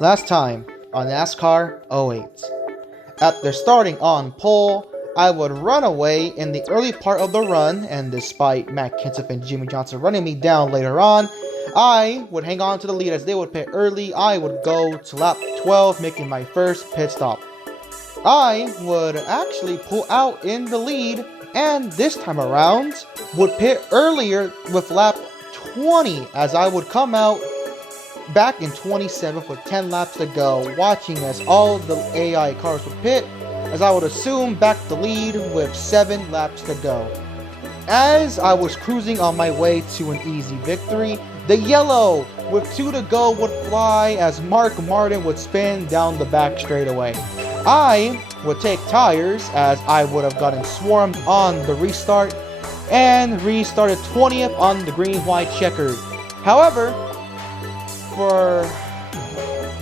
Last time on NASCAR '08. After starting on pole, I would run away in the early part of the run, and despite Matt Kenseth and Jimmy Johnson running me down later on, I would hang on to the lead as they would pit early. I would go to lap 12, making my first pit stop. I would actually pull out in the lead, and this time around, would pit earlier with lap 20 as I would come out back in 27th with 10 laps to go, watching as all the AI cars would pit, as I would assume back the lead with 7 laps to go. As I was cruising on my way to an easy victory, the yellow with 2 to go would fly as Mark Martin would spin down the back straightaway. I would take tires as I would have gotten swarmed on the restart and restarted 20th on the green-white checkered. However, for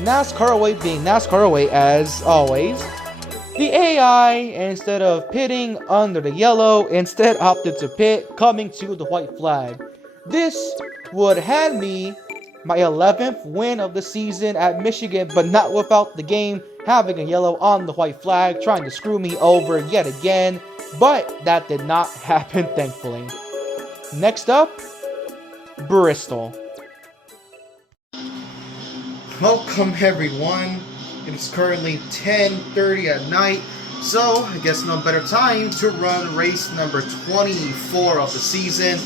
NASCAR away being NASCAR away as always, the AI, instead of pitting under the yellow, instead opted to pit coming to the white flag. This would hand me my 11th win of the season at Michigan, but not without the game having a yellow on the white flag, trying to screw me over yet again, but that did not happen, thankfully. Next up, Bristol. Welcome everyone. It is currently 10:30 at night, so I guess no better time to run race number 24 of the season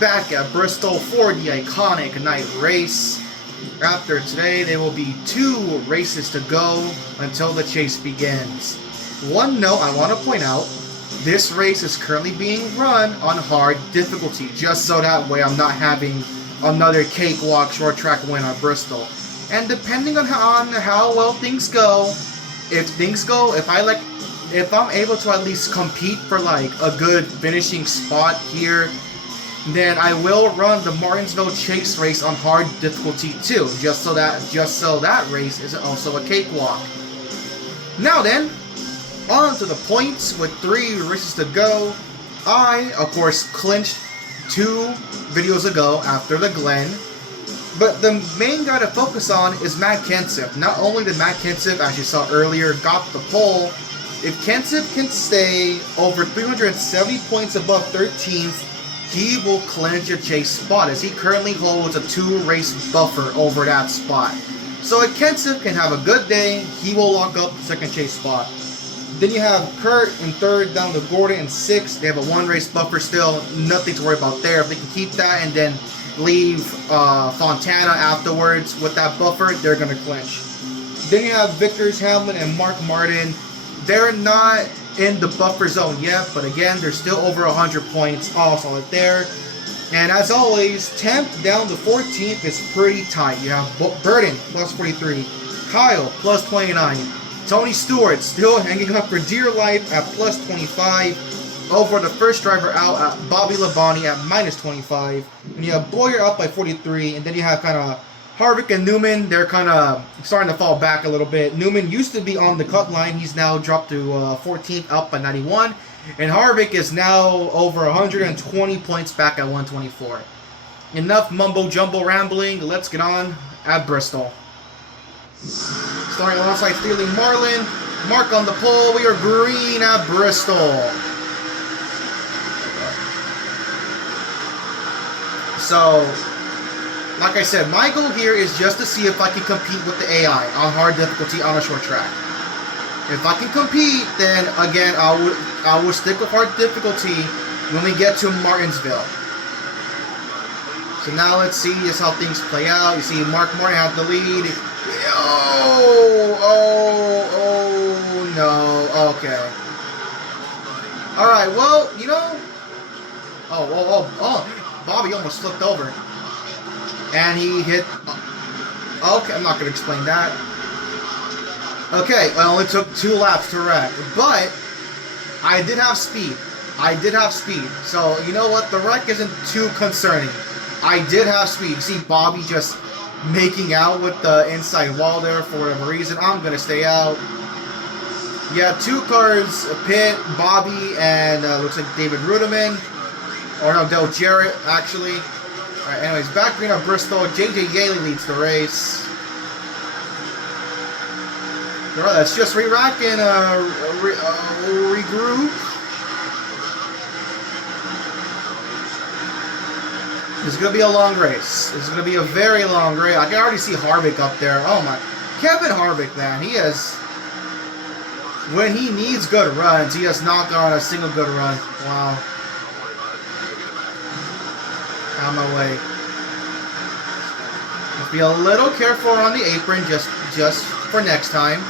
back at Bristol for the iconic night race. After today, there will be 2 races to go until the chase begins. One note I want to point out, this race is currently being run on hard difficulty, just so that way I'm not having another cakewalk short track win at Bristol. And depending on how well things go, if I'm able to at least compete for like a good finishing spot here, then I will run the Martinsville Chase race on hard difficulty too, just so that race is also a cakewalk. Now then, on to the points with 3 races to go. I, of course, clinched 2 videos ago after the Glen. But the main guy to focus on is Matt Kenseth. Not only did Matt Kenseth, as you saw earlier, got the pole, if Kenseth can stay over 370 points above 13th, he will clinch a chase spot, as he currently holds a 2-race buffer over that spot. So if Kenseth can have a good day, he will lock up the second chase spot. Then you have Kurt in 3rd, down to Gordon in 6th. They have a 1-race buffer still, nothing to worry about there. If they can keep that and then leave Fontana afterwards with that buffer, they're going to clinch. Then you have Vickers, Hamlin, and Mark Martin. They're not in the buffer zone yet, but again, they're still over 100 points, all solid there. And as always, 10th down to 14th is pretty tight. You have Burton, plus 43, Kyle, plus 29, Tony Stewart still hanging up for dear life at plus 25, over the first driver out at Bobby Labonte at minus 25. And you have Boyer up by 43, and then you have kind of Harvick and Newman. They're kind of starting to fall back a little bit. Newman used to be on the cut line. He's now dropped to 14th, up by 91. And Harvick is now over 120 points back at 124. Enough mumbo-jumbo rambling. Let's get on at Bristol. Starting alongside Sterling Marlin. Mark on the pole. We are green at Bristol. So, like I said, my goal here is just to see if I can compete with the AI on hard difficulty on a short track. If I can compete, then again, I will stick with hard difficulty when we get to Martinsville. So now let's see just how things play out. You see Mark Martin have the lead. Oh no. Okay. Alright, well, you know. Oh. Bobby almost flipped over. And he hit... Okay, I'm not going to explain that. Okay, well, it only took 2 laps to wreck. But, I did have speed. So, you know what? The wreck isn't too concerning. I did have speed. You see Bobby just making out with the inside wall there for whatever reason. I'm going to stay out. Yeah, 2 cars pit, Bobby and looks like David Rudiman. Or no, Del Jarrett, actually. Alright, anyways, back green at Bristol. JJ Yaley leads the race. Alright, let's just re-rack and regroup. This is going to be a long race. This is going to be a very long race. I can already see Harvick up there. Oh my. Kevin Harvick, man. He has... When he needs good runs, he has not gone a single good run. Wow. Out of my way. Let's be a little careful on the apron just for next time.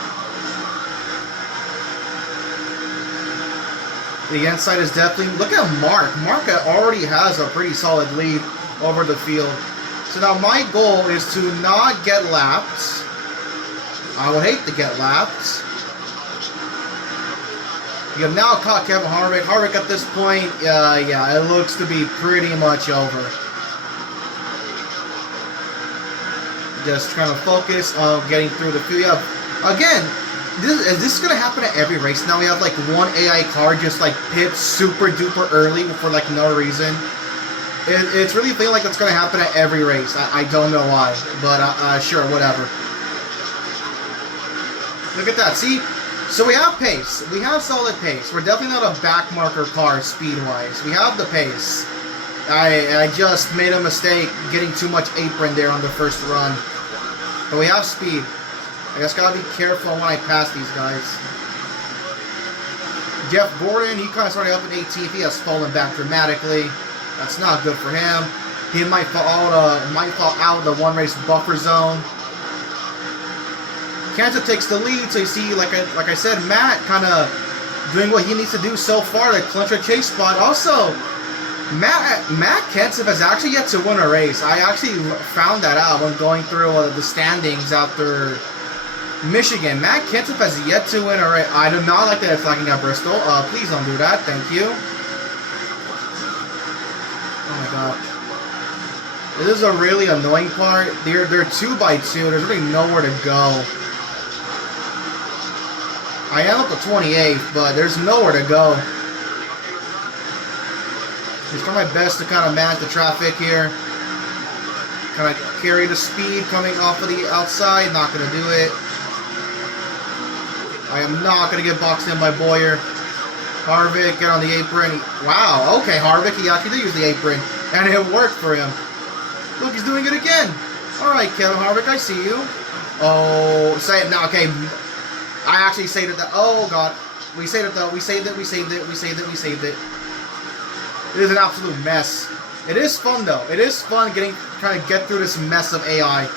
The inside is definitely... Look at Mark. Mark already has a pretty solid lead over the field. So now my goal is to not get lapped. I would hate to get lapped. You have now caught Kevin Harvick. Harvick at this point, yeah, it looks to be pretty much over. Just trying to focus on getting through the field. Yeah, again, is this going to happen at every race now? We have like one AI car just like pit super duper early for like no reason. It's really feeling like it's going to happen at every race. I don't know why, but sure, whatever. Look at that. See? So we have pace. We have solid pace. We're definitely not a backmarker car speed-wise. We have the pace. I just made a mistake getting too much apron there on the first run. But we have speed. I just gotta be careful when I pass these guys. Jeff Gordon, he kind of started up in 18th. He has fallen back dramatically. That's not good for him. He might fall out of the one race buffer zone. Kansas takes the lead, so you see, like I said, Matt kind of doing what he needs to do so far to clinch a chase spot. Also, Matt Kenseth has actually yet to win a race. I actually found that out when going through the standings after Michigan. Matt Kenseth has yet to win a race. I do not like that it's flagging at Bristol. Please don't do that. Thank you. Oh my god. This is a really annoying part. They're 2x2. There's really nowhere to go. I am up to 28th, but there's nowhere to go. Just try my best to kind of manage the traffic here. Kind of carry the speed coming off of the outside. Not going to do it. I am not going to get boxed in by Boyer. Harvick, get on the apron. Wow, okay, Harvick, he actually did use the apron. And it worked for him. Look, he's doing it again. Alright, Kevin Harvick, I see you. Oh, say it now, okay. I actually saved it. Oh, God. We saved it, though. We saved it, we saved it, we saved it, we saved it. It is an absolute mess. It is fun, though. It is fun trying to get through this mess of AI.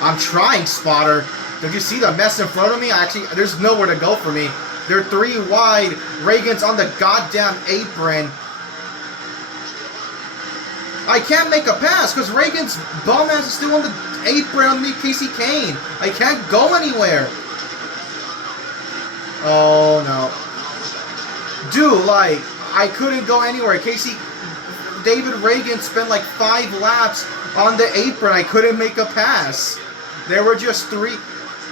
I'm trying, Spotter. Did you see the mess in front of me? There's nowhere to go for me. They're 3 wide. Reagan's on the goddamn apron. I can't make a pass because Reagan's bum ass is still on the apron underneath Casey Kane. I can't go anywhere. Oh, no. Dude, like, I couldn't go anywhere. David Reagan spent like 5 laps on the apron. I couldn't make a pass. There were just 3.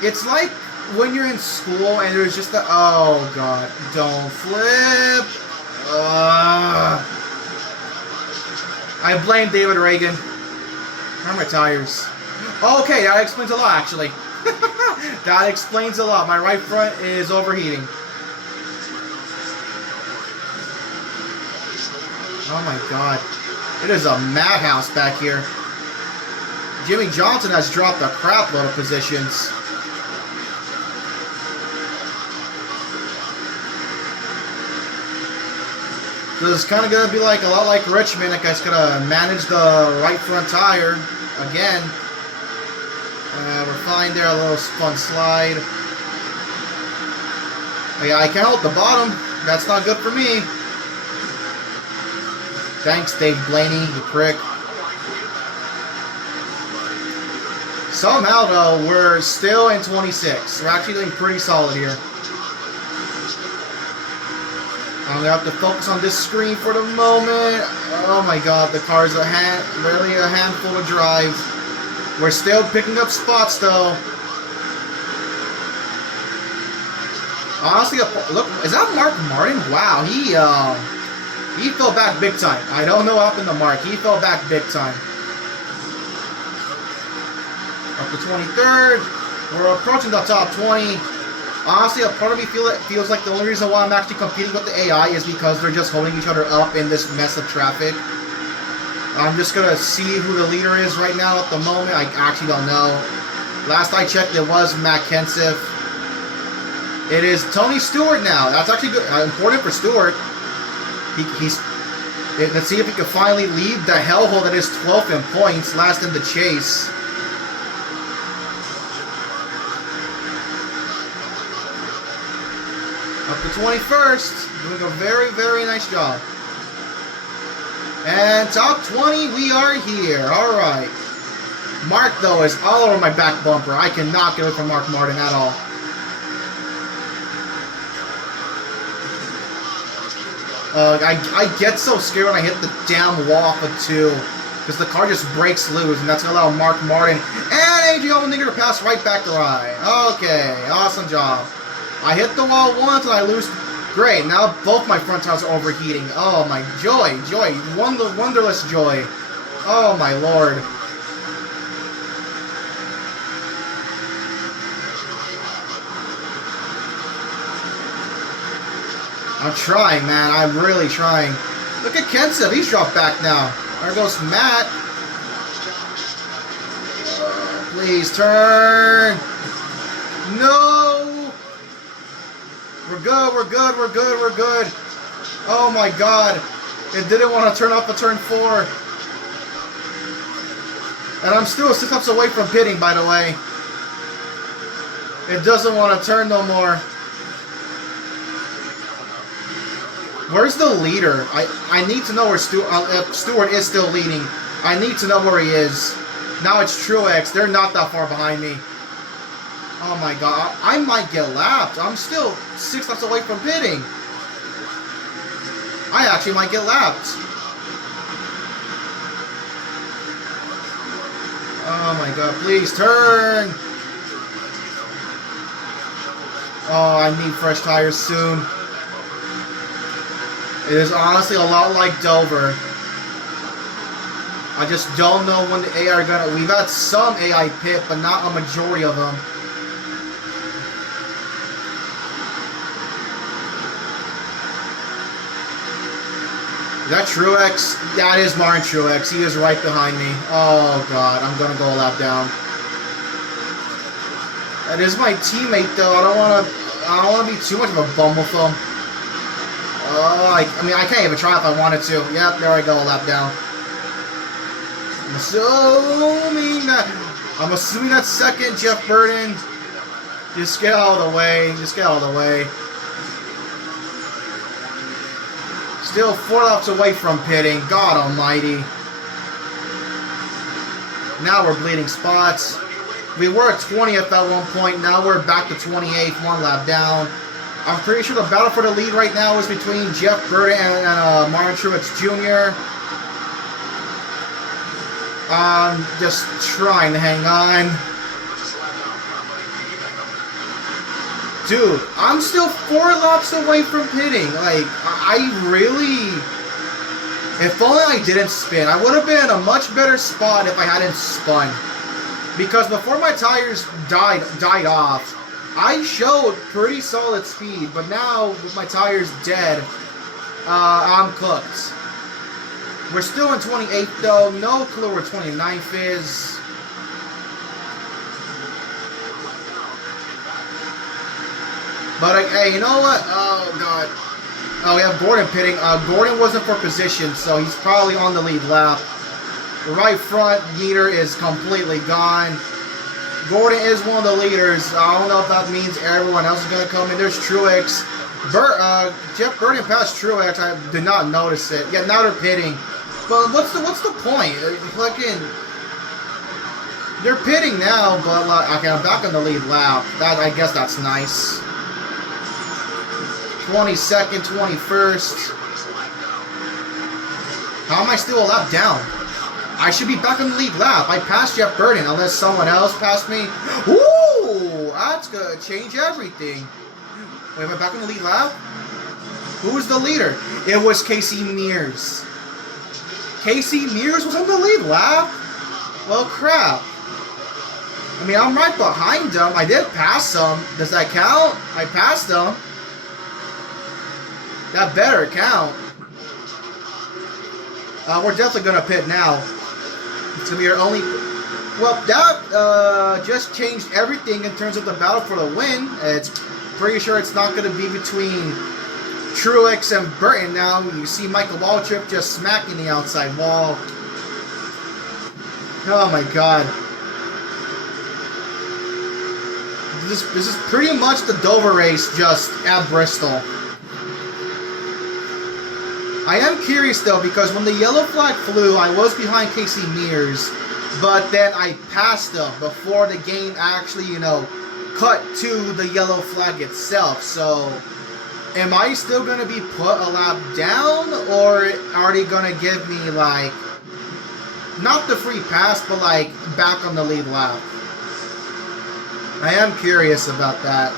It's like when you're in school and there's just oh, God. Don't flip. I blame David Reagan. How are my tires? Okay, that explains a lot, actually. That explains a lot. My right front is overheating. Oh my god. It is a madhouse back here. Jimmy Johnson has dropped a crap load of positions. So it's kind of going to be like a lot like Richmond. That guy's going to manage the right front tire again. We're fine there. A little fun slide. Oh, yeah, I can't hold the bottom. That's not good for me. Thanks, Dave Blaney, you prick. Somehow, though, we're still in 26. We're actually doing pretty solid here. I'm going to have to focus on this screen for the moment. Oh my god, the car's barely a handful to drive. We're still picking up spots, though. Honestly, look, is that Mark Martin? Wow, he fell back big time. I don't know what happened to Mark. He fell back big time. Up to 23rd. We're approaching the top 20. Honestly, a part of me feels like the only reason why I'm actually competing with the AI is because they're just holding each other up in this mess of traffic. I'm just going to see who the leader is right now at the moment. I actually don't know. Last I checked, it was Matt Kenseth. It is Tony Stewart now. That's actually good, important for Stewart. Let's see if he can finally leave the hellhole that is 12th in points, last in the chase. Up to 21st, doing a very, very nice job. And top 20, we are here. All right. Mark, though, is all over my back bumper. I cannot get away from Mark Martin at all. I get so scared when I hit the damn wall for 2. Because the car just breaks loose, and that's going to allow Mark Martin and AJ Allmendinger to pass right back to right. Okay, awesome job. I hit the wall once and I lose. Great, now both my front tires are overheating. Oh my joy, wonderless joy. Oh my lord. I'm trying, man. I'm really trying. Look at Kenseth. He's dropped back now. There goes Matt. Please turn. No. We're good. We're good. We're good. We're good. Oh my God. It didn't want to turn up a turn 4. And I'm still 6 laps away from pitting, by the way. It doesn't want to turn no more. Where's the leader? I need to know where Stewart is still leading. I need to know where he is. Now it's Truex. They're not that far behind me. Oh my God. I might get lapped. I'm still 6 laps away from pitting. I actually might get lapped. Oh my God. Please turn. Oh, I need fresh tires soon. It is honestly a lot like Dover. I just don't know when the AI are gonna. We've had some AI pit, but not a majority of them. Is that Truex? That is Martin Truex. He is right behind me. Oh God, I'm gonna go a lap down. That is my teammate, though. I don't wanna be too much of a bum with him. Oh, I mean, I can't even try if I wanted to. Yep, there I go, a lap down. I'm assuming that's second, Jeff Burton. Just get out of the way. Just get out of the way. Still 4 laps away from pitting. God almighty. Now we're bleeding spots. We were at 20th at one point. Now we're back to 28th, 1 lap down. I'm pretty sure the battle for the lead right now is between Jeff Burton and Martin Truex Jr. I'm just trying to hang on. Dude, I'm still 4 laps away from pitting. Like, I really... If only I didn't spin. I would have been in a much better spot if I hadn't spun. Because before my tires died off, I showed pretty solid speed, but now with my tires dead, I'm cooked. We're still in 28th though, no clue where 29th is. But hey, you know what? Oh God. Oh, we have Gordon pitting. Gordon wasn't for position, so he's probably on the lead lap. The right front meter is completely gone. Gordon is one of the leaders. I don't know if that means everyone else is going to come in. There's Truex. Jeff Burton passed Truex. I did not notice it. Yeah, now they're pitting. But what's the point? Fucking, they're pitting now, but like, okay, I'm back on the lead lap. I guess that's nice. 22nd, 21st. How am I still a lap down? I should be back on the lead lap. I passed Jeff Burton unless someone else passed me. Ooh, that's gonna change everything. Wait, am I back on the lead lap? Who was the leader? It was Casey Mears. Casey Mears was on the lead lap? Well, crap. I mean, I'm right behind him. I did pass him. Does that count? I passed him. That better count. We're definitely going to pit now. It's going to be our only... Well, that just changed everything in terms of the battle for the win. It's pretty sure it's not going to be between Truex and Burton now. You see Michael Waltrip just smacking the outside wall. Oh my god. This is pretty much the Dover race just at Bristol. I am curious though, because when the yellow flag flew, I was behind Casey Mears, but then I passed him before the game actually, you know, cut to the yellow flag itself. So, am I still going to be put a lap down, or are they going to give me, like, not the free pass, but, like, back on the lead lap? I am curious about that.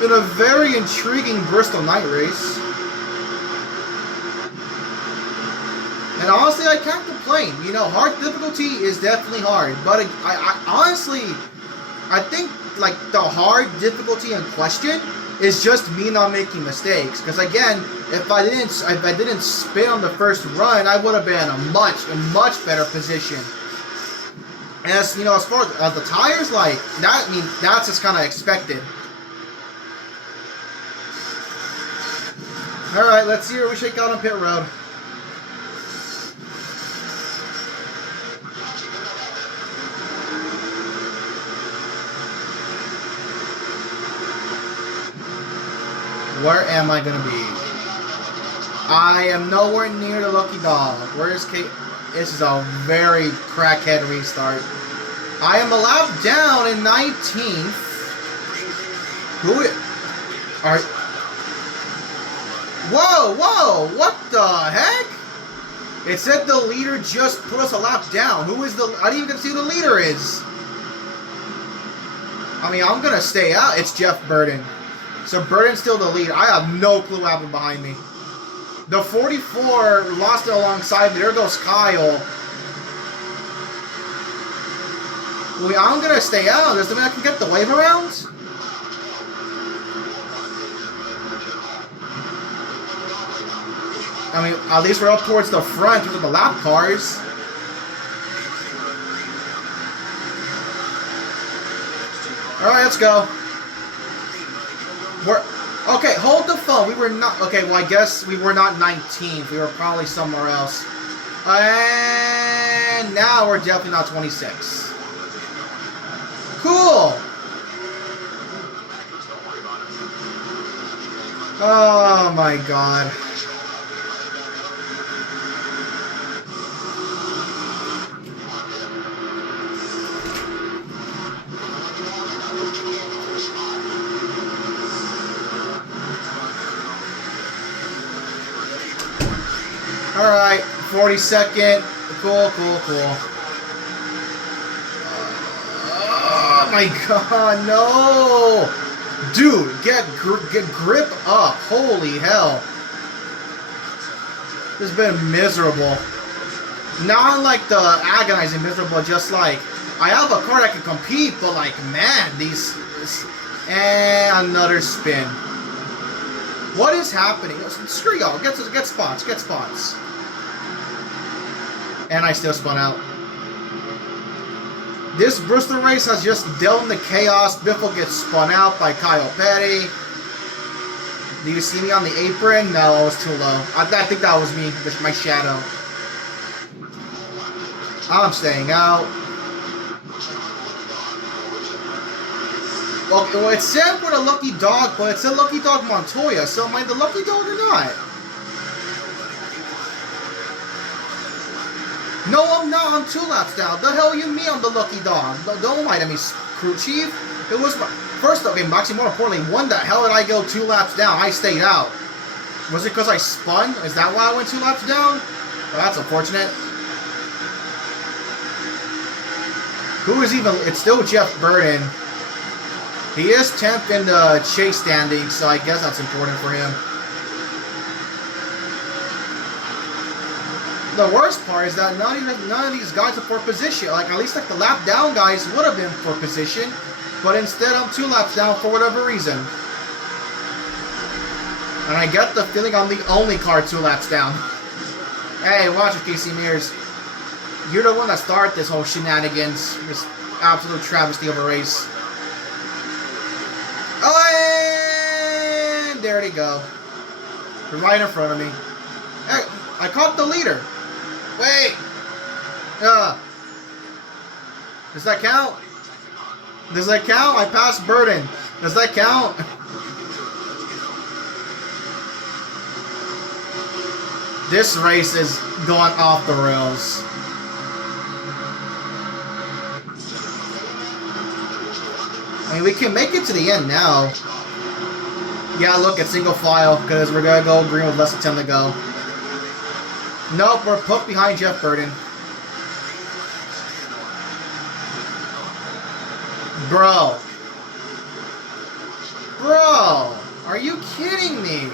Been a very intriguing Bristol night race. And honestly, I can't complain. You know, hard difficulty is definitely hard. But I honestly, I think, like, the hard difficulty in question is just me not making mistakes. Because again, if I didn't spin on the first run, I would have been in a much better position. As you know, as far as the tires, like that, I mean, that's just kind of expected. All right, let's see where we shake out on pit road. Where am I going to be? I am nowhere near the lucky dog. Where is Kate? This is a very crackhead restart. I am a lap down in 19th. Who are... Whoa! What the heck? It said the leader just put us a lap down. Who is the... I didn't even see who the leader is. I mean, I'm going to stay out. It's Jeff Burton. So Burton's still the lead. I have no clue what happened behind me. The 44 lost it alongside me. There goes Kyle. Well, I'm going to stay out. Does that mean I can get the wave around? I mean, at least we're up towards the front with the lap cars. Alright, let's go. Okay, hold the phone. We were not... Okay, well, I guess we were not 19th. We were probably somewhere else. And now we're definitely not 26. Cool! Oh, my God. Alright, 42nd. Cool. Oh my god, no! Dude, get grip up. Holy hell. This has been miserable. Not like the agonizing miserable, just like, I have a car that can compete, but like, man, and another spin. What is happening? Screw y'all. Get spots. And I still spun out. This Bristol race has just dealt in the chaos. Biffle gets spun out by Kyle Petty. Do you see me on the apron? No, I was too low. I think that was me. Just my shadow. I'm staying out. Well, it said we're the lucky dog, but it said lucky dog Montoya. So am I the lucky dog or not? No, I'm not. I'm 2 laps down. The hell you mean I'm the lucky dog? Don't lie to me, crew chief. It was my first. Okay, actually, more importantly, when the hell did I go 2 laps down? I stayed out. Was it because I spun? Is that why I went 2 laps down? Well, that's unfortunate. Who is even... It's still Jeff Burton. He is 10th in the chase standing, so I guess that's important for him. the worst part is that none of these guys are for position. Like, at least like the lap down guys would have been for position, but instead I'm 2 laps down for whatever reason. And I get the feeling I'm the only car 2 laps down. Hey, watch it, Casey Mears. You're the one that started this whole shenanigans. This absolute travesty of a race. Oh, and there they go. Right in front of me. Hey, I caught the leader. Wait. Does that count? Does that count? I passed Burden. Does that count? This race is going off the rails. I mean, we can make it to the end now. Yeah, look, it's single file, because we're going to go green with less than 10 to go. Nope, we're put behind Jeff Burden. Bro. Bro, are you kidding me?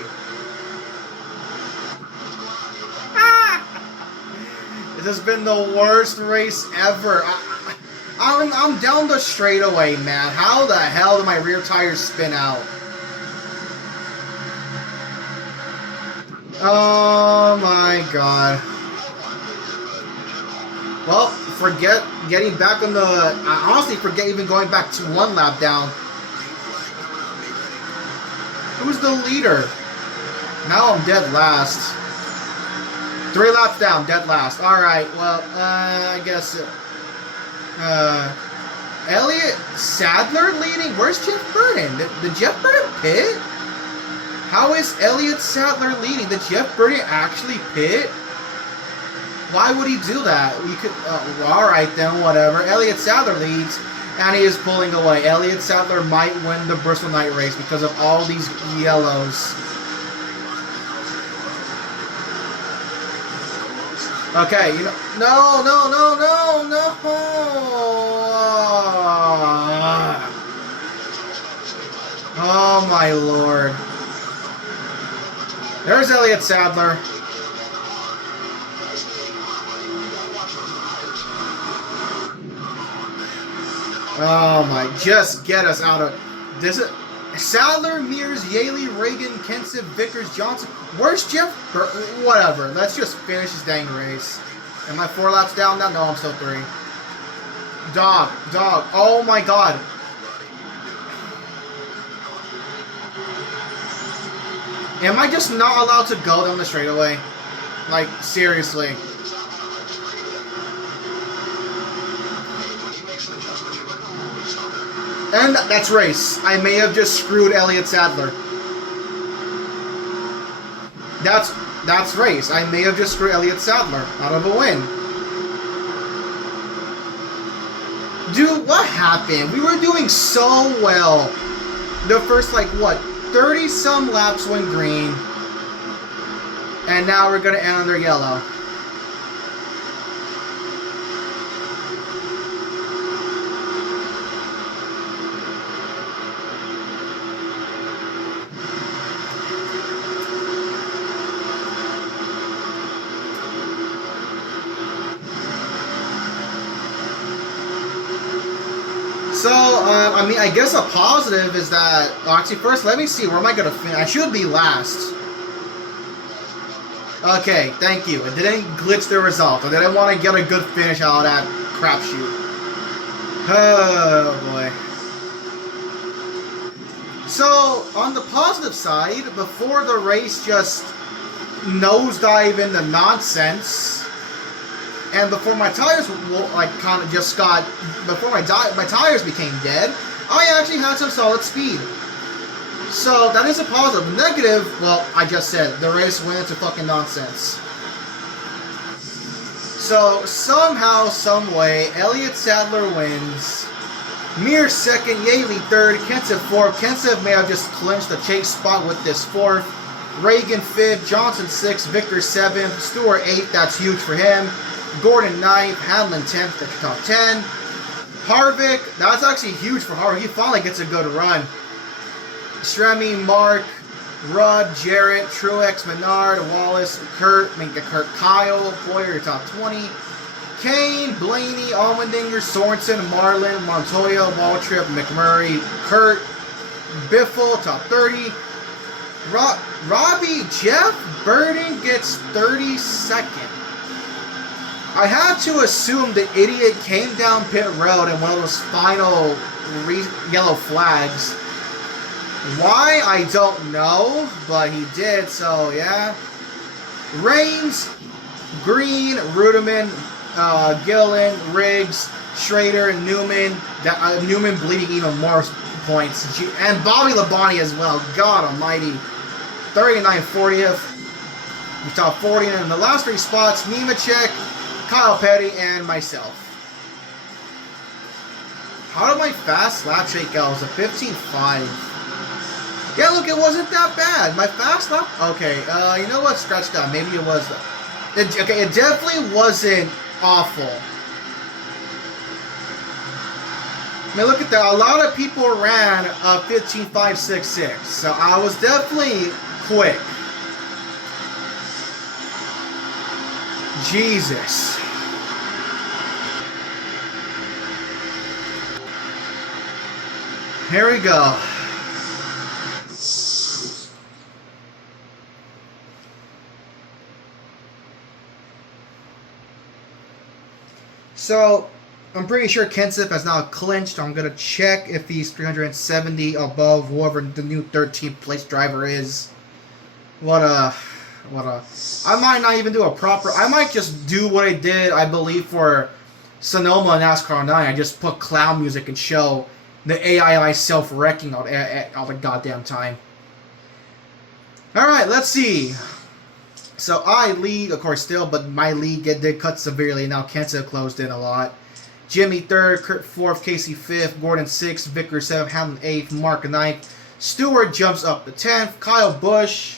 This has been the worst race ever. I'm down the straightaway, man. How the hell did my rear tires spin out? Oh my god. Well, forget getting back on the... I honestly forget even going back to 1 lap down. Who's the leader? Now I'm dead last. 3 laps down, dead last. Alright, well, I guess... Elliott Sadler leading? Where's Jeff Burden? Did Jeff Burden pit? How is Elliott Sadler leading? Did Jeff Burden actually pit? Why would he do that? We could... Alright then, whatever. Elliott Sadler leads, and he is pulling away. Elliott Sadler might win the Bristol Night race because of all these yellows. Okay, you know... No, no, no, no, no! Oh my lord. There's Elliott Sadler. Oh my, just get us out of this. Sadler, Mears, Yaley, Reagan, Kenseth, Vickers, Johnson. Where's Jeff? Whatever. Let's just finish this dang race. Am I 4 laps down now? No, I'm still 3. Dog. Oh my god. Am I just not allowed to go down the straightaway? Like, seriously. And that's race. I may have just screwed Elliott Sadler. That's race. I may have just screwed Elliott Sadler out of a win. Dude, what happened? We were doing so well. The first, like, what, 30-some laps went green. And now we're going to end under yellow. So, I mean, I guess a positive is that... Actually, first, let me see. Where am I going to finish? I should be last. Okay, thank you. It didn't glitch the result. I didn't want to get a good finish out of that crapshoot. Oh, boy. So, on the positive side, before the race just nosedive into nonsense... And before my tires, like, kind of just got... Before my tires became dead, I actually had some solid speed. So, that is a positive. Negative, well, I just said, the race went into fucking nonsense. So, somehow, someway, Elliott Sadler wins. Mears second, Yaley third, Kenseth fourth. Kenseth may have just clinched the chase spot with this 4th. Reagan 5th, Johnson 6th, Vickers 7th, Stewart 8th, that's huge for him. Gordon 9th, Hamlin 10th, the top 10. Harvick, that's actually huge for Harvick. He finally gets a good run. Stremme, Mark, Rudd, Jarrett, Truex, Menard, Wallace, Kyle, Boyer, top 20. Kane, Blaney, Allmendinger, Sorensen, Marlin, Montoya, Waltrip, McMurray, Kurt, Biffle, top 30. Robbie, Jeff Burton gets 32nd. I had to assume the idiot came down pit road in one of those final yellow flags. Why, I don't know, but he did, so yeah. Reigns, Green, Ruderman, Gillen, Riggs, Schrader, Newman, Newman bleeding even more points, and Bobby Labonte as well. God almighty. 39 40th. We top 40, and in the last 3 spots, Nemechek, Kyle Petty, and myself. How did my fast lap shake out? It was a 15.5. Yeah, look, it wasn't that bad. My fast lap... Okay, you know what? Scratch that. Maybe it was... Okay, it definitely wasn't awful. I mean, look at that. A lot of people ran 15.566. So I was definitely quick. Jesus. Here we go. So, I'm pretty sure Kenseth has now clinched. I'm going to check if he's 370 above whoever the new 13th place driver is. What a... I might not even do a proper... I might just do what I did, I believe, for Sonoma and NASCAR 9. I just put clown music and show the AI myself wrecking all the goddamn time. Alright, let's see. So I lead, of course, still, but my lead did cut severely. Now Kenseth closed in a lot. Jimmy 3rd, Kurt 4th, Casey 5th, Gordon 6th, Vickers 7th, Hamlin 8th, Mark 9th. Stewart jumps up to 10th. Kyle Busch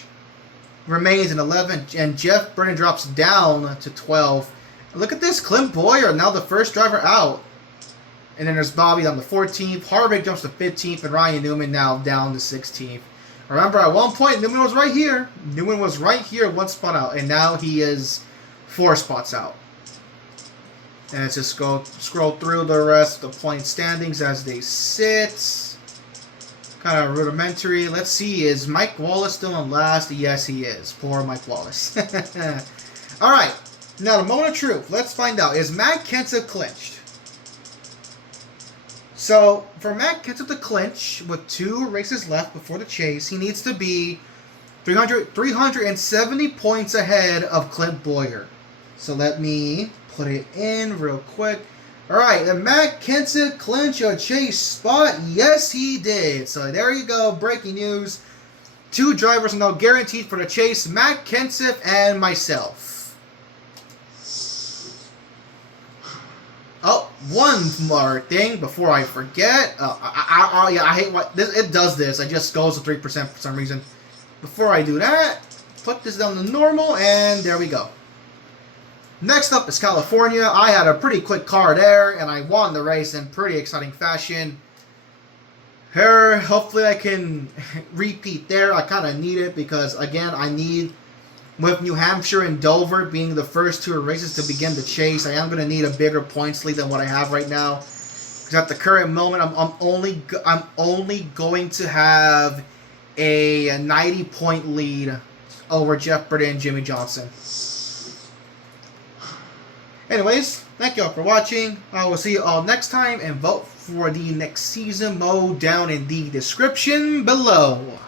remains in 11th, and Jeff Burton drops down to 12th. Look at this, Clint Boyer, now the first driver out. And then there's Bobby on the 14th. Harvick jumps to 15th, and Ryan Newman now down to 16th. Remember, at one point, Newman was right here. Newman was right here, 1 spot out, and now he is 4 spots out. And let's just scroll through the rest of the point standings as they sit. Kind of rudimentary. Let's see, is Mike Wallace still in last? Yes, he is. Poor Mike Wallace. Alright, now the moment of truth. Let's find out. Is Matt Kenseth clinched? So, for Matt Kenseth to clinch with 2 races left before the chase, he needs to be 370 points ahead of Clint Boyer. So let me put it in real quick. Alright, and Matt Kenseth clinch a chase spot? Yes, he did. So there you go, breaking news. 2 drivers are now guaranteed for the chase, Matt Kenseth and myself. Oh, one more thing before I forget. I hate what this. It does this. It just goes to 3% for some reason. Before I do that, put this down to normal, and there we go. Next up is California. I had a pretty quick car there, and I won the race in pretty exciting fashion. Here, hopefully I can repeat there. I kind of need it because, again, I need... With New Hampshire and Dover being the first 2 races to begin the chase, I am going to need a bigger points lead than what I have right now. Because at the current moment, I'm only going to have a 90-point lead over Jeff Burton and Jimmy Johnson. Anyways, thank you all for watching. I will see you all next time, and vote for the next season mode down in the description below.